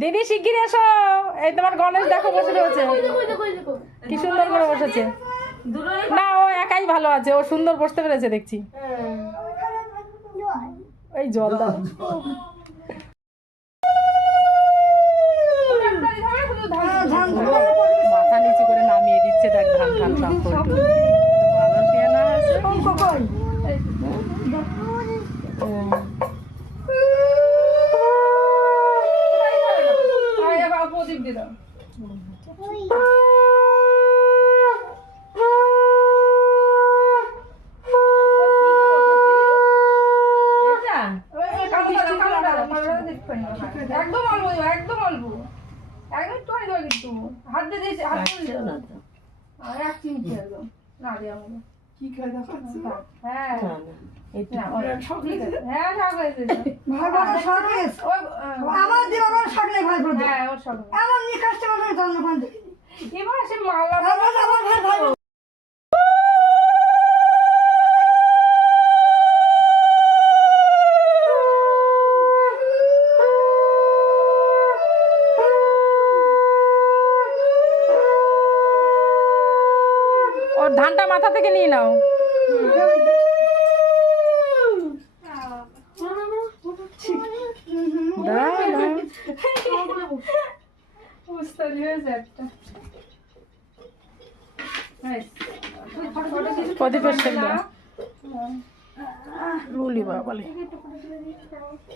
দিদি শিগগির এসো, এই তোমার গণেশ দেখো বসে রয়েছে, কি সুন্দর করে বসেছে। না ও একাই ভালো আছে, ও সুন্দর বসতে পেরেছে দেখছি। এই জল দাও, মাথা নিচু করে নামিয়ে দিচ্ছে, দেখ ধান ধান সব ভালো সে না প্রদীপ দিলাম। একদম অল্প, একদম অল্প, একদম একটু কিন্তু হাত দিয়ে দিয়েছে, হাত দিয়ে আর এক চিমটি একদম না দিয়ে আমাকে কি খাই দেখাচ্ছি। হ্যাঁ এবার সে মালা ওর ধানটা মাথা থেকে নিয়ে নাও।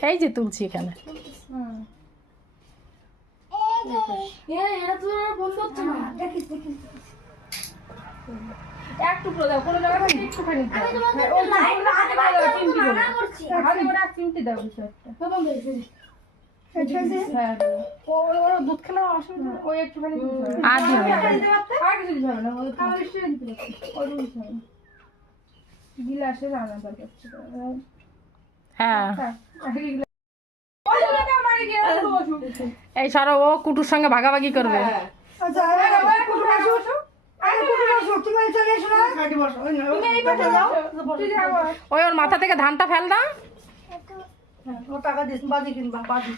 এই যে তুলছি এখানে, এক টুকরো দাও, কোনো জায়গায় একটুখানি চিমটি দাও, দুধ খেলে অসুবিধা, ওই একটুখানি আর কিছু দিতে হবে না, গিলাসে রান্না দরকার। হ্যাঁ এই সারা ও কুটুর সঙ্গে ভাগাভাগি করবে। ওই ওর মাথা থেকে ধানটা ফেল না, টাকা দিস বাজি কিনবা বাজি।